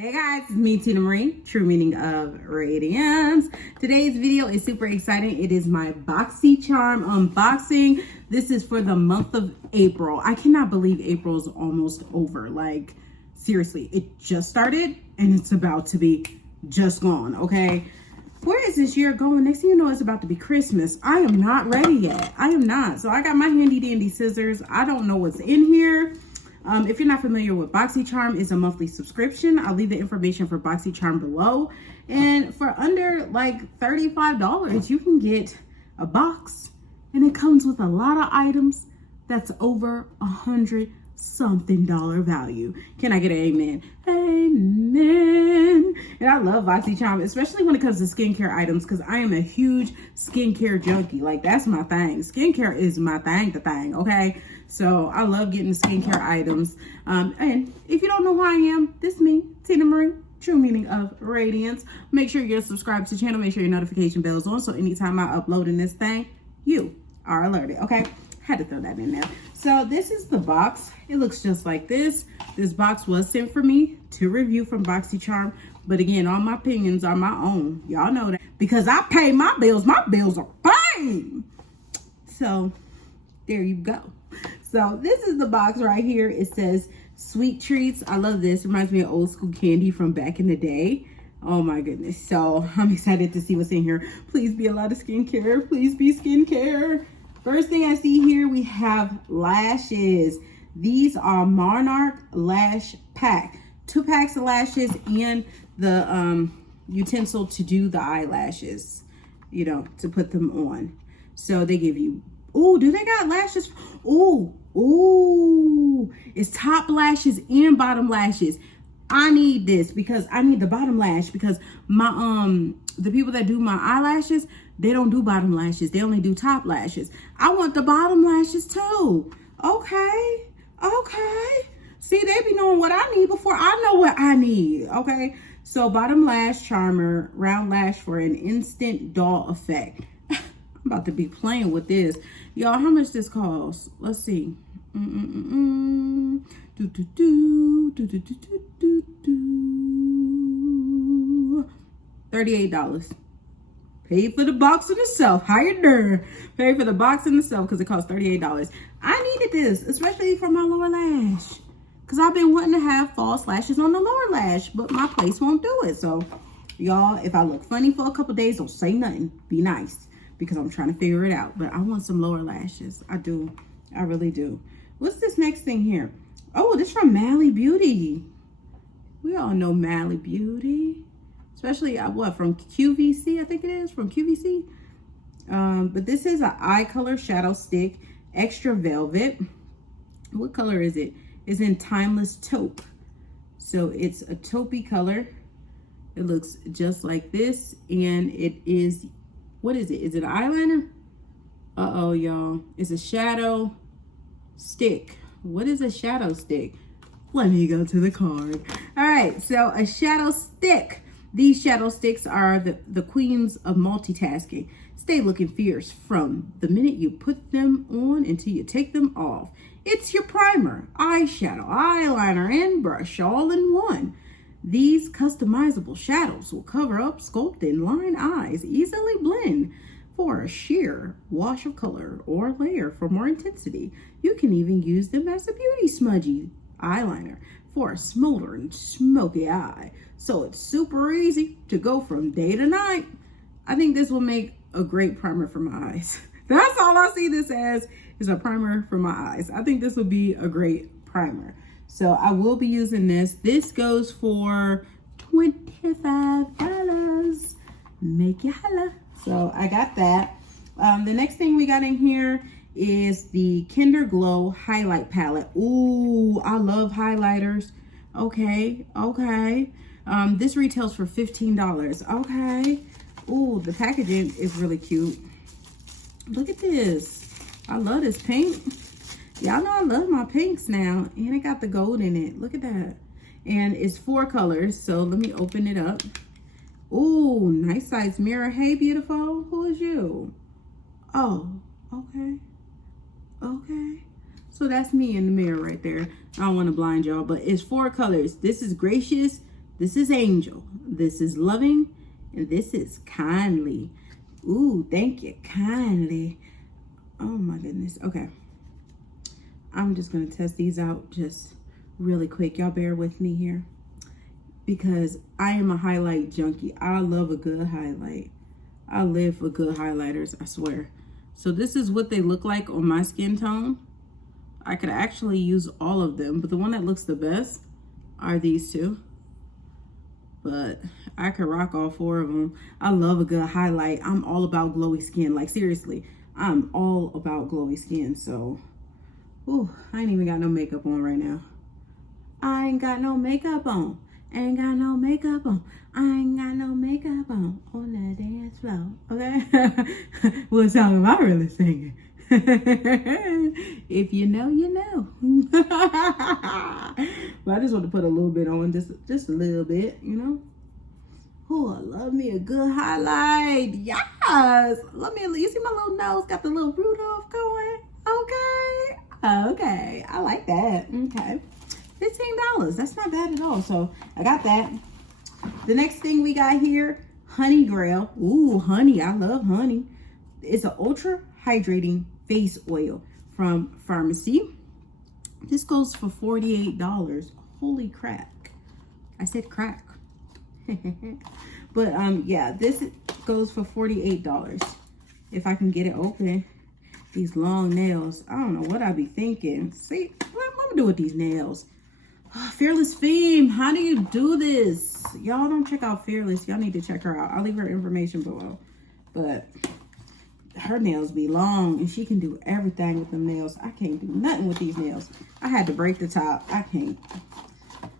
Hey guys, it's me, Tina Marie, true meaning of radiance. Today's video is super exciting. It is my BoxyCharm unboxing. This is for the month of April. I cannot believe April's almost over. Like, seriously, it just started and it's about to be just gone, okay? Where is this year going? Next thing you know, it's about to be Christmas. I am not ready yet. I am not. So I got my handy dandy scissors. I don't know what's in here. If you're not familiar with BoxyCharm, it's a monthly subscription. I'll leave the information for BoxyCharm below. And for under like $35, you can get a box. And it comes with a lot of items that's over $100-something value. Can I get an amen? Amen. And I love BoxyCharm, especially when it comes to skincare items, because I am a huge skincare junkie. Like, that's my thing. Skincare is my thing, okay? So I love getting the skincare items. And if you don't know who I am, this is me, Tina Marie, true meaning of radiance. Make sure you're subscribed to the channel. Make sure your notification bell is on, so anytime I upload in this thing, you are alerted, okay? Had to throw that in there. So this is the box. It looks just like this. This box was sent for me to review from BoxyCharm. But again, all my opinions are my own. Y'all know that. Because I pay my bills. My bills are paid. So there you go. So this is the box right here. It says sweet treats. I love this. It reminds me of old school candy from back in the day. Oh my goodness. So I'm excited to see what's in here. Please be a lot of skincare. Please be skincare. First thing I see here, we have lashes. These are Monarch Lash Pack. 2 packs of lashes and the utensil to do the eyelashes, you know, to put them on. So they give you, oh, do they got lashes? Oh, it's top lashes and bottom lashes. I need this because I need the bottom lash, because my the people that do my eyelashes, they don't do bottom lashes. They only do top lashes. I want the bottom lashes too. Okay. See, they be knowing what I need before I know what I need. Okay. So bottom lash charmer, round lash for an instant doll effect. I'm about to be playing with this. Y'all, how much this costs? Let's see. $38. Pay for the box in itself. How you doing? Pay for the box in itself because it costs $38. I needed this, especially for my lower lash, because I've been wanting to have false lashes on the lower lash, but my place won't do it. So, y'all, if I look funny for a couple days, don't say nothing. Be nice, because I'm trying to figure it out. But I want some lower lashes. I do. I really do. What's this next thing here? Oh, this from Mally Beauty. We all know Mally Beauty. Especially, what, from QVC, I think it is, from QVC. But this is an eye color shadow stick, extra velvet. What color is it? It's in Timeless Taupe. So it's a taupey color. It looks just like this. And it is, what is it? Is it an eyeliner? Uh-oh, y'all. It's a shadow stick. What is a shadow stick? Let me go to the card. All right, so a shadow stick. These shadow sticks are the queens of multitasking. Stay looking fierce from the minute you put them on until you take them off. It's your primer, eyeshadow, eyeliner, and brush all in one. These customizable shadows will cover up, sculpt, and line eyes, easily blend for a sheer wash of color or layer for more intensity. You can even use them as a beauty smudgy eyeliner for a smoldering, smoky eye. So it's super easy to go from day to night. I think this will make a great primer for my eyes. That's all I see this as, is a primer for my eyes. I think this will be a great primer. So I will be using this. This goes for $25. Make you holla. So I got that. The next thing we got in here is the Kinder Glow highlight palette. Ooh, I love highlighters. Okay. This retails for $15. Okay. Ooh, the packaging is really cute. Look at this. I love this pink. Y'all know I love my pinks now. And it got the gold in it. Look at that. And it's 4 colors. So let me open it up. Ooh, nice size mirror. Hey, beautiful. Who is you? Oh, okay. So that's me in the mirror right there. I don't want to blind y'all, but it's 4 colors. This is Gracious, This is angel. This is loving. And this is kindly. Ooh, thank you, kindly. Oh my goodness. Okay. I'm just going to test these out just really quick. Y'all bear with me here. Because I am a highlight junkie. I love a good highlight. I live for good highlighters, I swear. So this is what they look like on my skin tone. I could actually use all of them, but the one that looks the best are these two. But I could rock all four of them. I love a good highlight. I'm all about glowy skin. Like seriously, I'm all about glowy skin. So, ooh, I ain't even got no makeup on right now. I ain't got no makeup on. Ain't got no makeup on. I ain't got no makeup on the dance floor. Okay? What song am I really singing? If you know, you know. But I just want to put a little bit on, just a little bit, you know. Oh, I love me a good highlight. Yes. Love me. You see my little nose got the little Rudolph going. Okay. I like that. Okay. $15. That's not bad at all. So I got that. The next thing we got here, Honey Grail. Ooh, honey. I love honey. It's an ultra hydrating face oil from Pharmacy. This goes for $48. Holy crack. I said crack. But yeah, this goes for $48. If I can get it open. These long nails. I don't know what I be thinking. See, what I'm gonna do with these nails. Fearless Femme, how do you do this? Y'all don't check out Fearless. Y'all need to check her out. I'll leave her information below. But her nails be long and she can do everything with them nails. I can't do nothing with these nails. I had to break the top. I can't.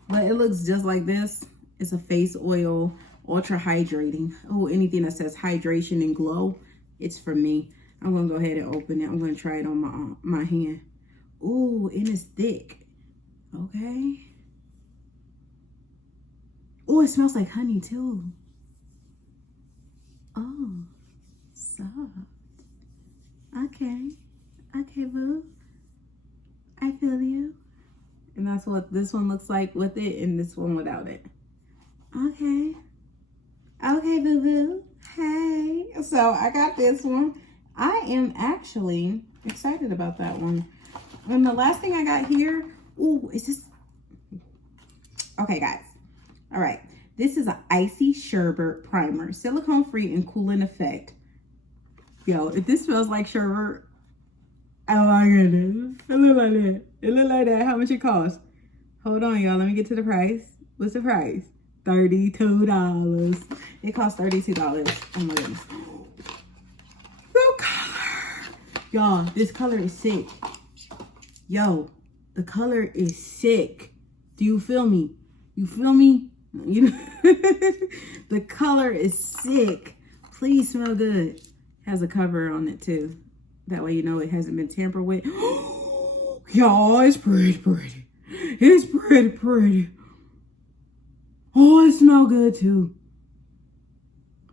But it looks just like this. It's a face oil, ultra hydrating. Oh, anything that says hydration and glow, it's for me. I'm gonna go ahead and open it. I'm gonna try it on my hand. Ooh, and it's thick. Okay. Oh, it smells like honey too. Oh, soft. Okay, boo. I feel you. And that's what this one looks like with it, and this one without it. Okay, boo boo. Hey. So I got this one. I am actually excited about that one. And the last thing I got here. Ooh, is this? Okay, guys. All right. This is an icy sherbet primer, silicone free and cooling effect. Yo, if this smells like sherbet, oh my goodness. It look like that. It look like that. How much it costs? Hold on, y'all. Let me get to the price. What's the price? $32. It costs $32. Oh my goodness. The color. Y'all, this color is sick. Yo, the color is sick. Do you feel me? You feel me? You know, the color is sick. Please smell good. Has a cover on it too. That way you know it hasn't been tampered with. Y'all, it's pretty. It's pretty. Oh, it smells good too.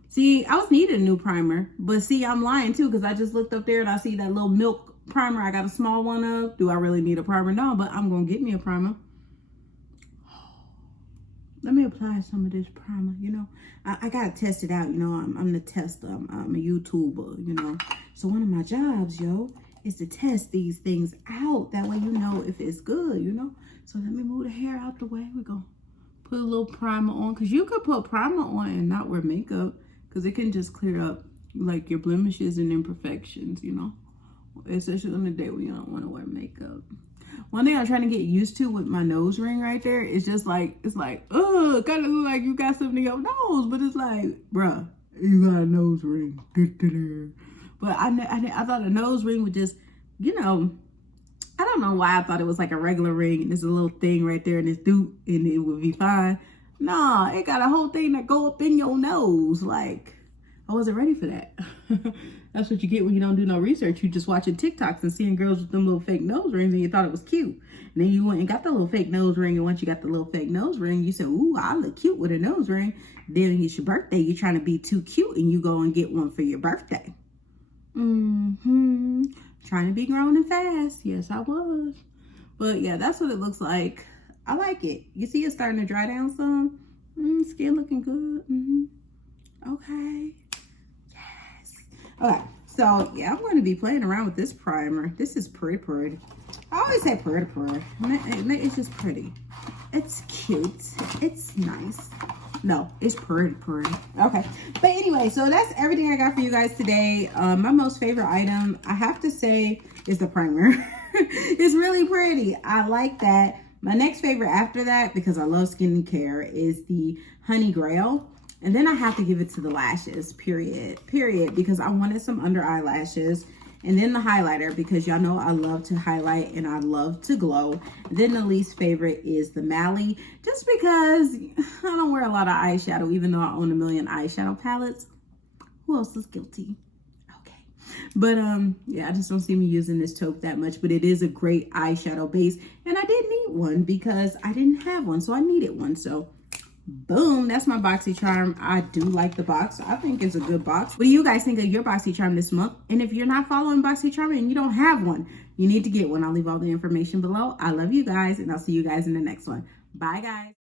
See, I was needing a new primer, but see, I'm lying too because I just looked up there and I see that little milk primer I got a small one of. Do I really need a primer? No, but I'm gonna get me a primer. Let me apply some of this primer. You know, I gotta test it out. You know, I'm the tester. I'm a YouTuber. You know, so one of my jobs, yo, is to test these things out. That way, you know if it's good. You know. So let me move the hair out the way. We go put a little primer on, cause you could put primer on and not wear makeup, cause it can just clear up like your blemishes and imperfections. You know. Especially on the day when you don't want to wear makeup. One thing I'm trying to get used to with my nose ring right there is just like, it's like, oh, kind of look like you got something in your nose, but it's like, bruh, you got a nose ring. But I thought a nose ring would just, you know, I don't know why I thought it was like a regular ring and there's a little thing right there and it's doop and it would be fine. Nah, it got a whole thing that go up in your nose. Like, I wasn't ready for that. That's what you get when you don't do no research. You just watching TikToks and seeing girls with them little fake nose rings and you thought it was cute. And then you went and got the little fake nose ring, and once you got the little fake nose ring, you said, ooh, I look cute with a nose ring. Then it's your birthday. You're trying to be too cute and you go and get one for your birthday. Trying to be grown and fast. Yes, I was. But yeah, that's what it looks like. I like it. You see it's starting to dry down some. Skin looking good. Okay. Yes. Okay. So, yeah, I'm going to be playing around with this primer. This is pretty. I always say pretty. It's just pretty. It's cute. It's nice. No, it's pretty. Okay. But anyway, so that's everything I got for you guys today. My most favorite item, I have to say, is the primer. It's really pretty. I like that. My next favorite after that, because I love skincare, is the Honey Grail. And then I have to give it to the lashes, period, because I wanted some under eyelashes. And then the highlighter, because y'all know I love to highlight and I love to glow. Then the least favorite is the Mally, just because I don't wear a lot of eyeshadow, even though I own a million eyeshadow palettes. Who else is guilty? Okay. But yeah, I just don't see me using this taupe that much, but it is a great eyeshadow base. And I did need one because I didn't have one, so I needed one. So boom, that's my BoxyCharm. I do like the box. I think it's a good box. What do you guys think of your BoxyCharm this month? And if you're not following BoxyCharm and you don't have one, you need to get one. I'll leave all the information below. I love you guys, and I'll see you guys in the next one. Bye, guys.